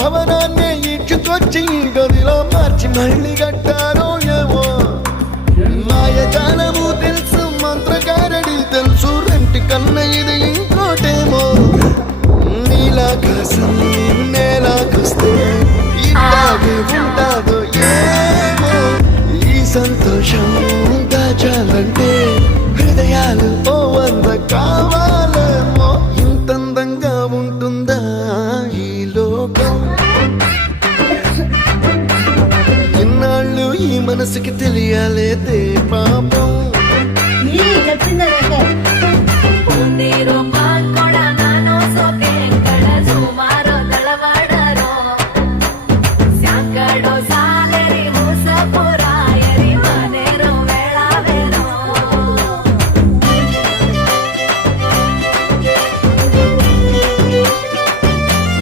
భవనాన్ని ఈడ్చుకొచ్చి గదిలో మార్చి మళ్ళీ కట్టారో ఏమో మాయజాలము తెలుసు మంత్రకారడి తెలుసు రెంటి కన్న ఇది ఇంకోటేమో నీలాకాశం నేలాకొస్తే ఇలాగే ఉంటాదో ఏమో ఈ సంతోషం దాచాలంటే హృదయాలు ఓ వంద కావాలేమో ఇంతందంగా ఉంటుందా ఈ లోకం ఇన్నాళ్ళు ఈ మనసుకి తెలియాలేదే పాపం చెప్పిందా